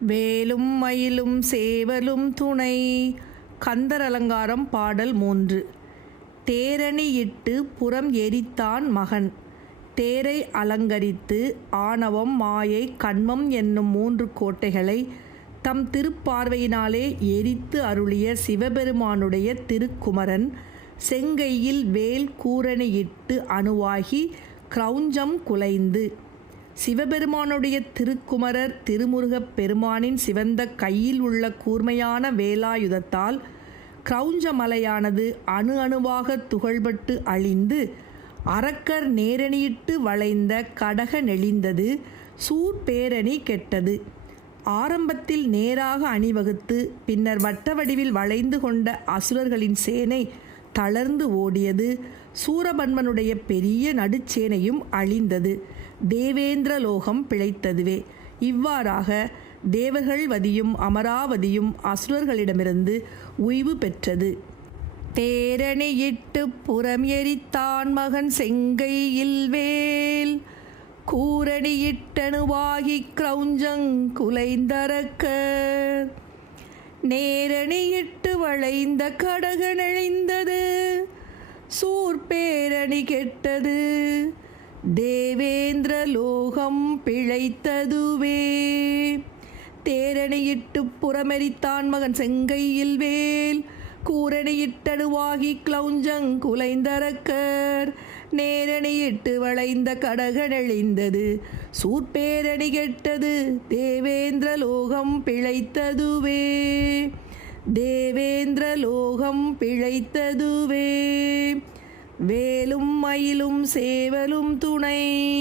வேலும் மயிலும் சேவலும் துணை. கந்தர் அலங்காரம் பாடல் மூன்று. தேரணியிட்டு புறம் எரித்தான் மகன். தேரை அலங்கரித்து ஆணவம் மாயை கண்மம் என்னும் மூன்று கோட்டைகளை தம் திருப்பார்வையினாலே எரித்து அருளிய சிவபெருமானுடைய திருக்குமரன் செங்கையில் வேல் கூரணியிட்டு அணுவாகி கிரௌஞ்சம் குலைந்து. சிவபெருமானுடைய திருக்குமரர் திருமுருகப் பெருமானின் சிவந்த கையில் உள்ள கூர்மையான வேலாயுதத்தால் கிரௌஞ்ச மலையானது அணு அணுவாக துகள்பட்டு அழிந்து அரக்கர் நேரணியிட்டு வளைந்த கடக நெளிந்தது சூர்பேரணி கெட்டது. ஆரம்பத்தில் நேராக அணிவகுத்து பின்னர் வட்ட வடிவில் வளைந்து கொண்ட அசுரர்களின் சேனை தளர்ந்து ஓடியது. சூரபன்மனுடைய பெரிய நடுச்சேனையும் அழிந்தது. தேவேந்திர லோகம் பிழைத்ததுவே. இவ்வாறாக தேவர்கள் வதியும் அமராவதியும் அசுரர்களிடமிருந்து உய்வு பெற்றது. தேரணியிட்டு புறம் எரித்தான் மகன் செங்கையில் வேல் கூரணியிட்டணுவாகி கிரௌஞ்சங் குலைந்தரக்கர் நேரணியிட்டு வளைந்த கடகனழிந்தது சூர்பேரணி கெட்டது. தேவேந்திர லோகம் பிழைத்ததுவே. தேரணியிட்டு புறமெறித்தான் மகன் செங்கையில் வேல். கூரணியிட்டடுவாகி கிளௌஞ்சங் குலைந்தரக்கர். நேரணியிட்டு வளைந்த கடகனழிந்தது சூர்பேரணி கெட்டது. தேவேந்திர லோகம் பிழைத்ததுவே. தேவேந்திர லோகம் பிழைத்ததுவே. வேலும் மயிலும் சேவலும் துணை.